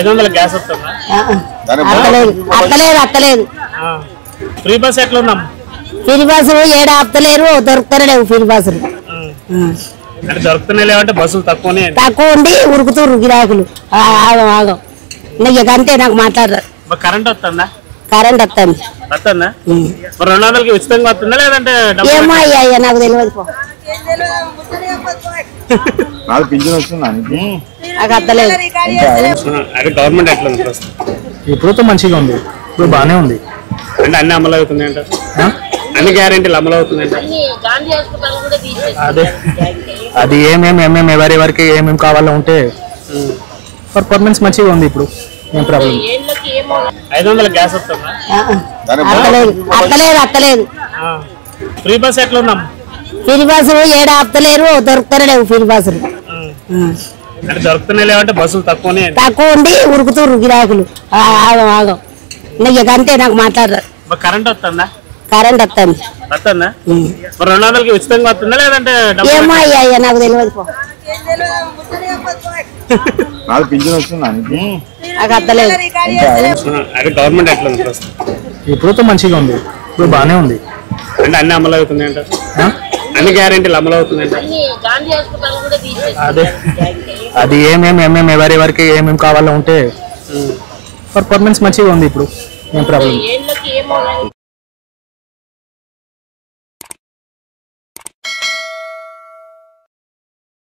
500 gas వస్తుందా? అత్తలేదు. Free bus ఎట్లా ఉందా? ఫ్రీ బస్సు ఏడా అత్తలేరు, దొరుకుతలేవు ఫ్రీ బస్సులు. అంటే దొరుకుతున్నాయి లేవంటే బస్సులు తక్కువ ఉండి ఉరుకుతురు గిరాకులు. ఆగం అంతే. నాకు మాట్లాడరు. కరెంట్ వస్తుందా? కరెంట్ వస్తుంది. వస్తుందా? 200కి ఉచితంగా వస్తుందా లేదంటే? ఏమో అయ్యా నాకు తెలియదు. నాకు పింఛన్ వస్తుందా? నాకు అత్తలేదు. అది గవర్నమెంట్ ఎట్లా ఉంది? ఇప్పుడు మంచిగా ఉంది, ఇప్పుడు బాగానే ఉంది. అంటే అన్ని అమలు అవుతుంది అంట, అన్ని గ్యారెంటీలు అమలు అవుతుందంట. అదే అది ఎవరికి ఏమేమి కావాలో ఉంటే పర్ఫార్మెన్స్ మంచిగా ఉంది. ఇప్పుడు ఏం ప్రాబ్లం? 500 గ్యాస్ వస్తుందా? అత్తలేదు. ఫ్రీ బస్ ఎట్లా ఉందా? ఫ్రీ బస్సు ఏడా అత్తలేరు, దొరుకుతలేవు ఫ్రీ బస్సులు. అంటే దొరుకుతున్నాయి లేవంటే బస్సులు తక్కువ ఉండి ఉరుకుతురు గిరాకులు. ఆగం అంతే. నాకు మాట్లాడరు. కరెంట్ వస్తుందా? కరెంట్ వస్తుంది. వస్తుందా? 200కి ఉచితంగా వస్తుందా లేదంటే? ఏమో అయ్యా నాకు తెలియదు. నాకు పింఛన్ వస్తుందా? నాకు అత్తలేదు. అది గవర్నమెంట్ ఎట్లా ఉంది? ఇప్పుడు మంచిగా ఉంది, ఇప్పుడు బాగానే ఉంది. అంటే అన్ని అమలు అవుతుంది అంట, అన్ని గ్యారెంటీలు అమలు అవుతుందంట. అదే అది ఎవరికి ఏమేమి కావాలో ఉంటే పర్ఫార్మెన్స్ మంచిగా ఉంది. ఇప్పుడు ఏం ప్రాబ్లం?